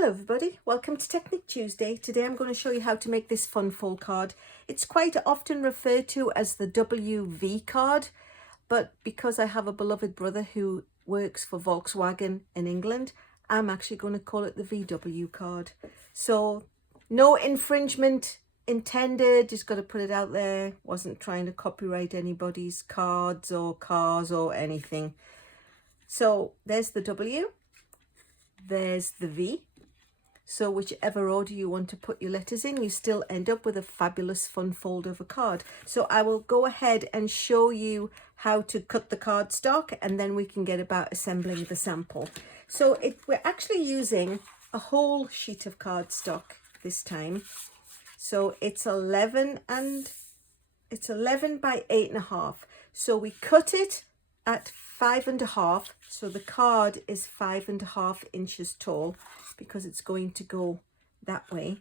Hello everybody, welcome to Technique Tuesday. Today I'm going to show you how to make this fun fold card. It's quite often referred to as the WV card, but because I have a beloved brother who works for Volkswagen in England, I'm actually going to call it the VW card. So no infringement intended, just got to put it out there. Wasn't trying to copyright anybody's cards or cars or anything. So there's the W, there's the V. So whichever order you want to put your letters in, you still end up with a fabulous fun fold of a card. So I will go ahead and show you how to cut the cardstock, and then we can get about assembling the sample. So we're actually using a whole sheet of cardstock this time. So it's 11 by 8.5. So we cut it at 5.5. So the card is 5.5 inches tall, because it's going to go that way.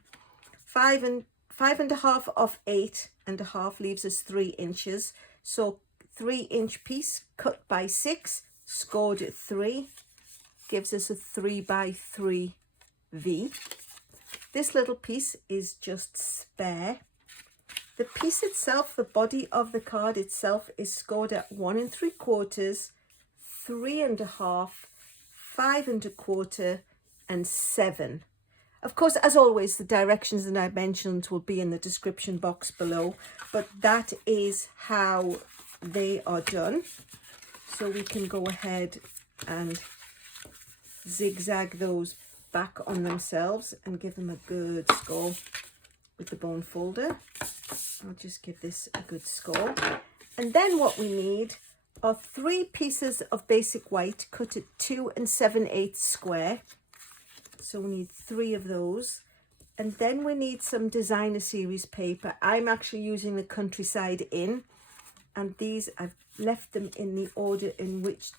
5.5 of 8.5 leaves us 3 inches. So 3-inch piece cut by 6, scored at 3, gives us a 3 by 3 V. This little piece is just spare. The piece itself, the body of the card itself, is scored at 1 3/4, 3.5, 5.25, and 7. Of course, as always, the directions and dimensions will be in the description box below, but that is how they are done. So we can go ahead and zigzag those back on themselves and give them a good score with the bone folder. I'll just give this a good score. And then what we need are 3 pieces of basic white cut at 2 7/8 square. So we need 3 of those. And then we need some designer series paper. I'm actually using the Countryside Inn, and these, I've left them in the order in which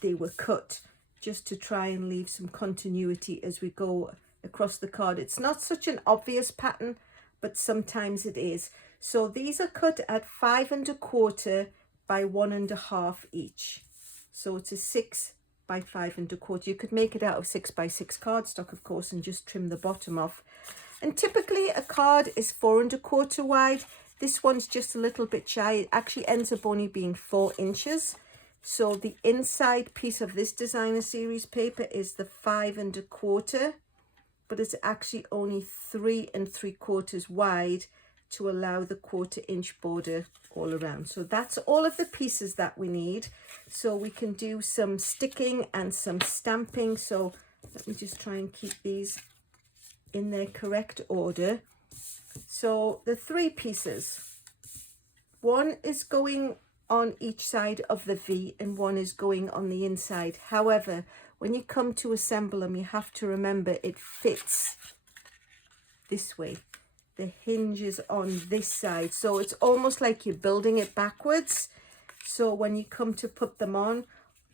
they were cut, just to try and leave some continuity as we go across the card. It's not such an obvious pattern, but sometimes it is. So these are cut at 5.25 by 1.5 each. So it's a 6 by 5.25. You could make it out of 6 by 6 cardstock, of course, and just trim the bottom off. And typically a card is 4.25 wide. This one's just a little bit shy. It actually ends up only being 4 inches. So the inside piece of this designer series paper is the 5.25, but it's actually only 3 3/4 wide to allow the 1/4 inch border all around. So that's all of the pieces that we need. So we can do some sticking and some stamping. So let me just try and keep these in their correct order. So the 3 pieces, one is going on each side of the V and one is going on the inside. However, when you come to assemble them, you have to remember it fits this way. The hinge is on this side, so it's almost like you're building it backwards. So when you come to put them on,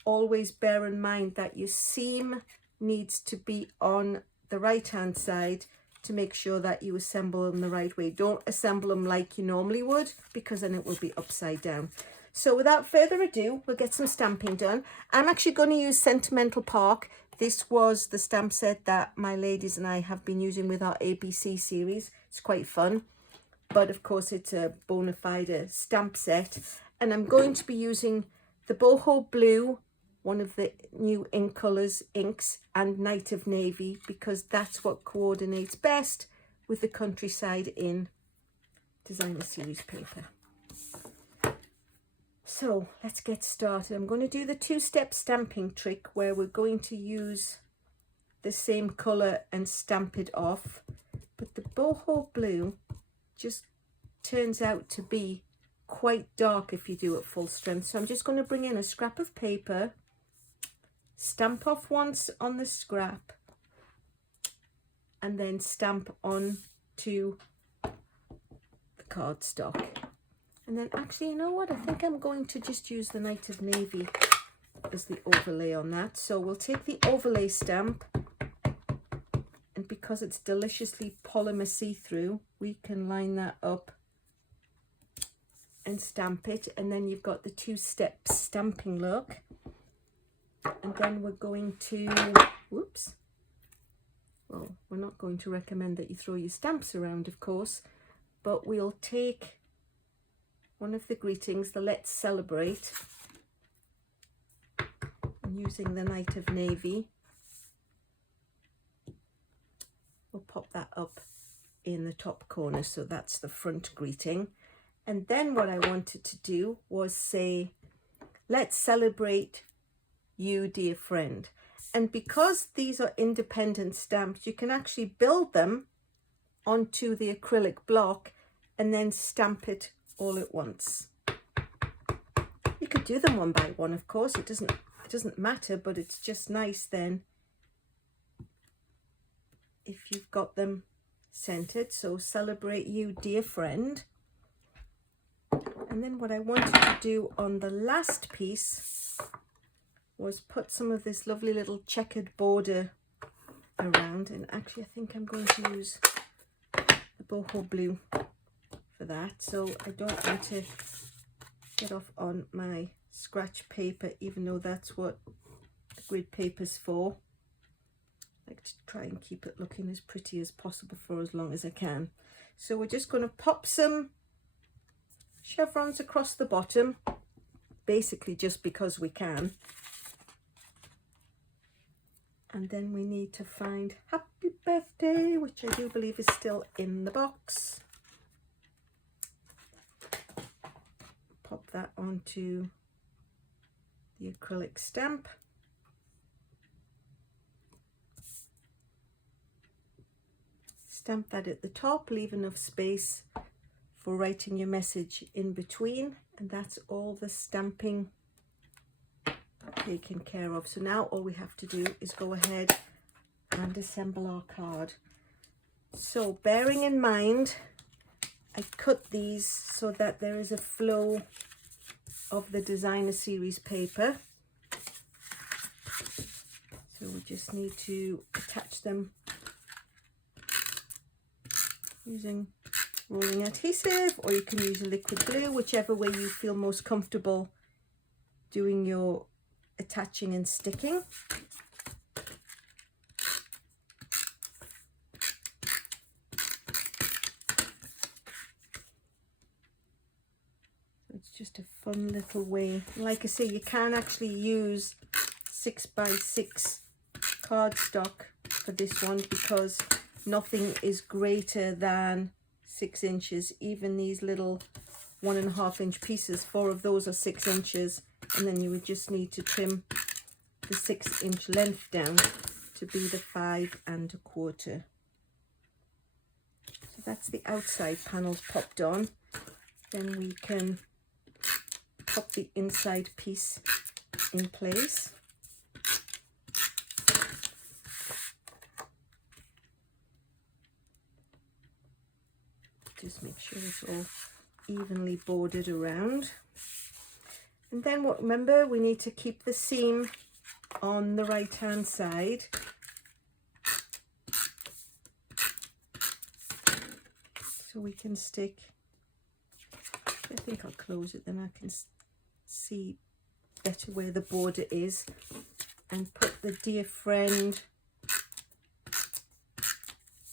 always bear in mind that your seam needs to be on the right hand side to make sure that you assemble them the right way. Don't assemble them like you normally would, because then it will be upside down. So without further ado, we'll get some stamping done. I'm actually going to use Sentimental Park. This was the stamp set that my ladies and I have been using with our ABC series. It's quite fun, but of course it's a bona fide stamp set. And I'm going to be using the Boho Blue, one of the new ink colours, inks, and Night of Navy, because that's what coordinates best with the Countryside Inn designer series paper. So let's get started. I'm going to do the 2-step stamping trick where we're going to use the same colour and stamp it off. But the Boho Blue just turns out to be quite dark if you do it full strength. So I'm just going to bring in a scrap of paper, stamp off once on the scrap, and then stamp on to the cardstock. And then actually, you know what? I think I'm going to just use the Night of Navy as the overlay on that. So we'll take the overlay stamp, and because it's deliciously polymer see-through, we can line that up and stamp it. And then you've got the 2-step stamping look. And then we're going to, whoops, well, We're not going to recommend that you throw your stamps around, of course, but we'll take one of the greetings, the Let's Celebrate, and using the Knight of Navy, we'll pop that up in the top corner, so that's the front greeting. And then what I wanted to do was say, let's celebrate you, dear friend. And because these are independent stamps, you can actually build them onto the acrylic block and then stamp it all at once. You could do them one by one, of course, it doesn't matter, but it's just nice then if you've got them centered. So celebrate you, dear friend. And then what I wanted to do on the last piece was put some of this lovely little checkered border around, and actually I think I'm going to use the boho blue for that, so I don't want to get off on my scratch paper, even though that's what the grid paper's for. I like to try and keep it looking as pretty as possible for as long as I can. So we're just going to pop some chevrons across the bottom, basically just because we can. And then we need to find Happy Birthday, which I do believe is still in the box. Pop that onto the acrylic stamp. Stamp that at the top, leave enough space for writing your message in between, and that's all the stamping taken care of. So now all we have to do is go ahead and assemble our card. So bearing in mind, I cut these so that there is a flow of the designer series paper. So we just need to attach them using rolling adhesive, or you can use a liquid glue, whichever way you feel most comfortable doing your attaching and sticking. It's just a fun little way. Like I say, you can actually use 6x6 cardstock for this one because nothing is greater than 6 inches. Even these little 1.5 inch pieces, 4 of those are 6 inches, and then you would just need to trim the 6 inch length down to be the 5 1/4. So that's the outside panels popped on. Then we can pop the inside piece in place. Just make sure it's all evenly bordered around. And then remember, we need to keep the seam on the right hand side. So we can stick, I think I'll close it, then I can see better where the border is, and put the dear friend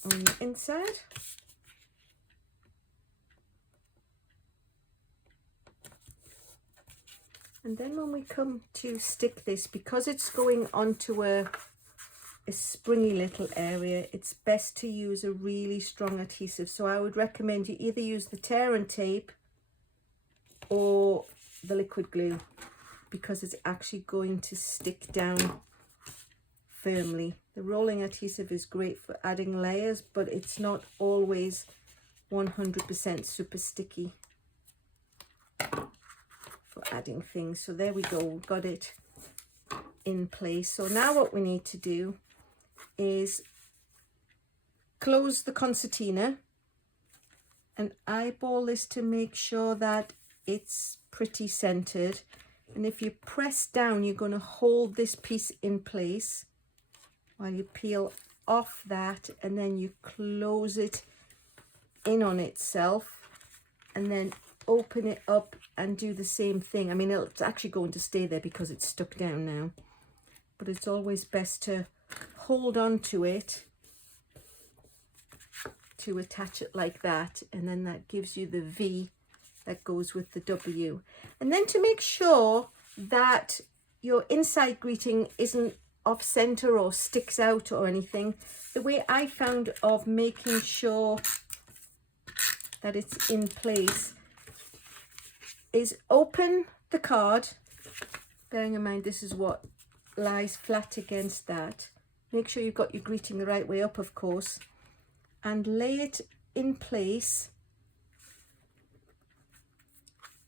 on the inside. And then when we come to stick this, because it's going onto a springy little area, it's best to use a really strong adhesive. So I would recommend you either use the tear and tape or the liquid glue, because it's actually going to stick down firmly. The rolling adhesive is great for adding layers, but it's not always 100% super sticky for adding things. So there we go, we've got it in place. So now what we need to do is close the concertina and eyeball this to make sure that it's pretty centered. And if you press down, you're going to hold this piece in place while you peel off that, and then you close it in on itself, and then open it up and do the same thing. I mean, it's actually going to stay there because it's stuck down now, but it's always best to hold on to it to attach it like that, and then that gives you the V that goes with the W. And then to make sure that your inside greeting isn't off center or sticks out or anything, the way I found of making sure that it's in place is open the card, bearing in mind this is what lies flat against that. Make sure you've got your greeting the right way up, of course, and lay it in place,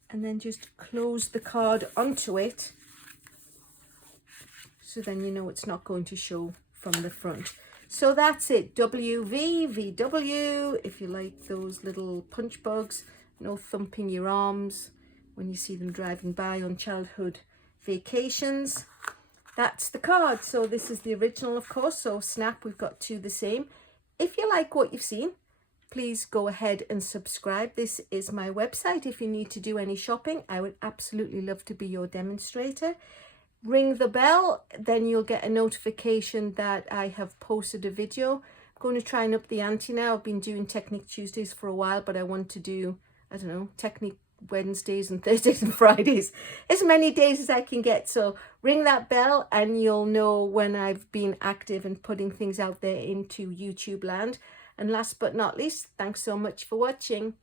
and then just close the card onto it, so then you know it's not going to show from the front. So that's it, WV, VW, if you like those little punch bugs, no thumping your arms when you see them driving by on childhood vacations. That's the card. So this is the original, of course, so snap, we've got two the same. If you like what you've seen, please go ahead and subscribe. This is my website. If you need to do any shopping, I would absolutely love to be your demonstrator. Ring the bell, then you'll get a notification that I have posted a video. I'm going to try and up the ante now. I've been doing Technique Tuesdays for a while, but I want to do, I don't know, Technique Wednesdays and Thursdays and Fridays, as many days as I can get. So ring that bell and you'll know when I've been active and putting things out there into YouTube land. And last but not least, thanks so much for watching.